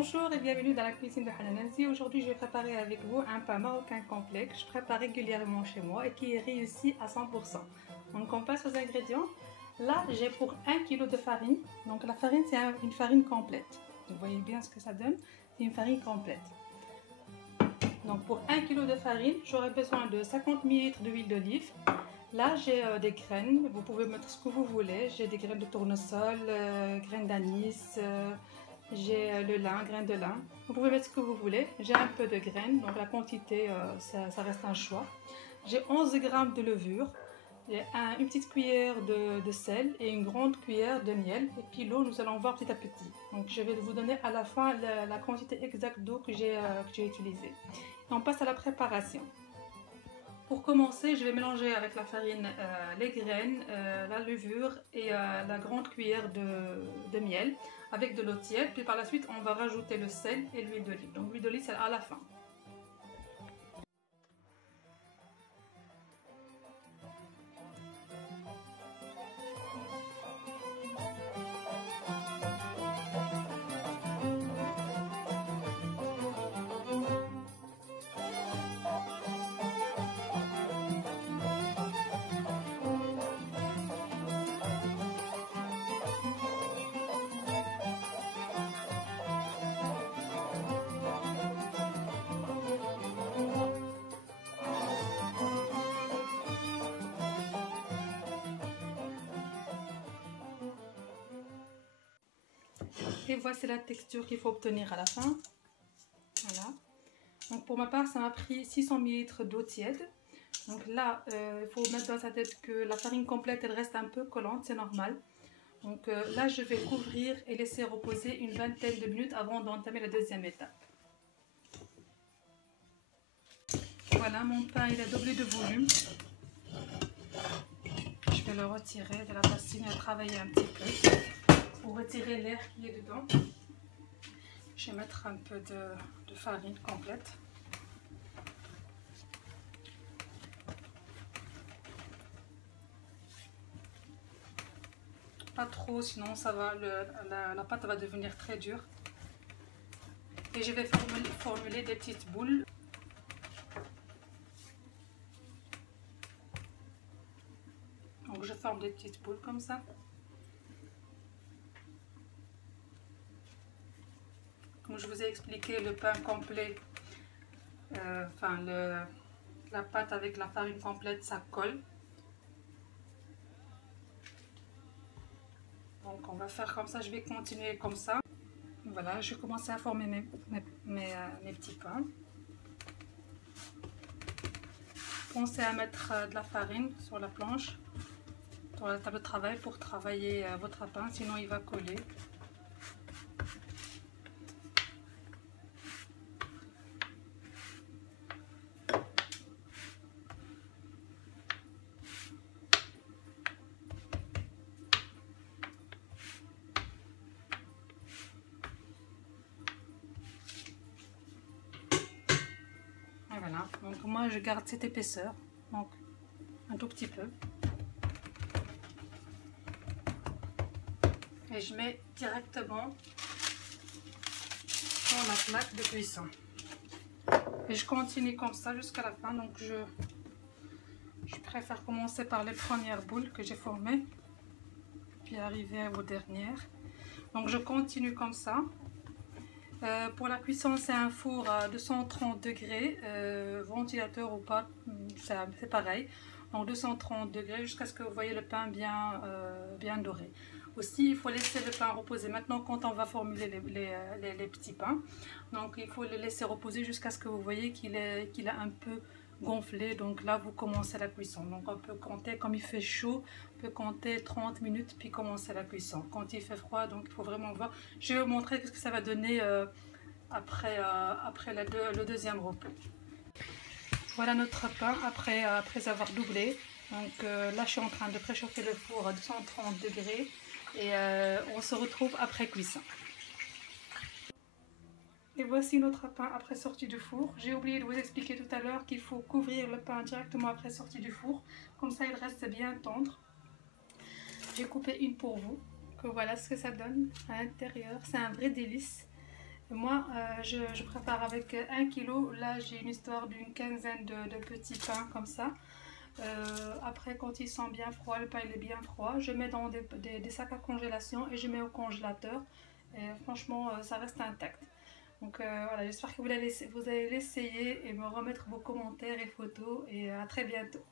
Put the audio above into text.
Bonjour et bienvenue dans la cuisine de Hanan Nancy. Aujourd'hui, je vais préparer avec vous un pain marocain complet que je prépare régulièrement chez moi et qui est réussi à 100%. Donc, on passe aux ingrédients. Là, j'ai pour 1 kg de farine. Donc, la farine, c'est une farine complète. Vous voyez bien ce que ça donne. C'est une farine complète. Donc, pour 1 kg de farine, j'aurai besoin de 50 ml d'huile d'olive. Là, j'ai des graines. Vous pouvez mettre ce que vous voulez. J'ai des graines de tournesol, graines d'anis. J'ai le lin, graines de lin. Vous pouvez mettre ce que vous voulez. J'ai un peu de graines, donc la quantité, ça reste un choix. J'ai 11 g de levure. J'ai une petite cuillère de sel et une grande cuillère de miel. Et puis l'eau, nous allons voir petit à petit. Donc je vais vous donner à la fin la quantité exacte d'eau que j'ai utilisée. Et on passe à la préparation. Pour commencer, je vais mélanger avec la farine les graines, la levure et la grande cuillère de miel avec de l'eau tiède. Puis par la suite, on va rajouter le sel et l'huile d'olive. Donc l'huile d'olive, c'est à la fin. Et voici la texture qu'il faut obtenir à la fin. Voilà. Donc pour ma part, ça m'a pris 600 ml d'eau tiède. Donc là, il faut mettre dans sa tête que la farine complète, elle reste un peu collante, c'est normal. Donc là, je vais couvrir et laisser reposer une vingtaine de minutes avant d'entamer la deuxième étape. Voilà, mon pain, il a doublé de volume. Je vais le retirer de la bassine et travailler un petit peu pour retirer l'air qui est dedans. Je vais mettre un peu de farine complète. Pas trop, sinon ça va, la pâte va devenir très dure. Et je vais formuler des petites boules. Donc je forme des petites boules comme ça. Comme je vous ai expliqué, le pain complet, la pâte avec la farine complète, ça colle. Donc on va faire comme ça, je vais continuer comme ça. Voilà, je vais commencer à former mes petits pains. Pensez à mettre de la farine sur la planche, sur la table de travail pour travailler votre pain, sinon il va coller. Voilà, donc moi je garde cette épaisseur, donc un tout petit peu. Et je mets directement dans la plaque de cuisson. Et je continue comme ça jusqu'à la fin, donc je préfère commencer par les premières boules que j'ai formées, puis arriver aux dernières. Donc je continue comme ça. Pour la cuisson, c'est un four à 230 degrés, ventilateur ou pas, c'est pareil. Donc 230 degrés jusqu'à ce que vous voyez le pain bien doré. Aussi, il faut laisser le pain reposer. Maintenant, quand on va formuler les petits pains, donc il faut le laisser reposer jusqu'à ce que vous voyez qu'il a un peu gonflé. Donc là, vous commencez la cuisson. Donc on peut compter, comme il fait chaud, on peut compter 30 minutes puis commencer la cuisson. Quand il fait froid, donc il faut vraiment voir. Je vais vous montrer ce que ça va donner après le deuxième repos. Voilà notre pain après avoir doublé. Donc là, je suis en train de préchauffer le four à 230 degrés et on se retrouve après cuisson. Et voici notre pain après sortie du four. J'ai oublié de vous expliquer tout à l'heure qu'il faut couvrir le pain directement après sortie du four. Comme ça, il reste bien tendre. J'ai coupé une pour vous. Que voilà ce que ça donne à l'intérieur. C'est un vrai délice. Moi, je prépare avec 1 kg. Là, j'ai une histoire d'une quinzaine de petits pains comme ça. Après, quand ils sont bien froids, le pain il est bien froid, je mets dans des sacs à congélation et je mets au congélateur. Et franchement, ça reste intact. Donc voilà, j'espère que vous allez l'essayer et me remettre vos commentaires et photos. Et à très bientôt.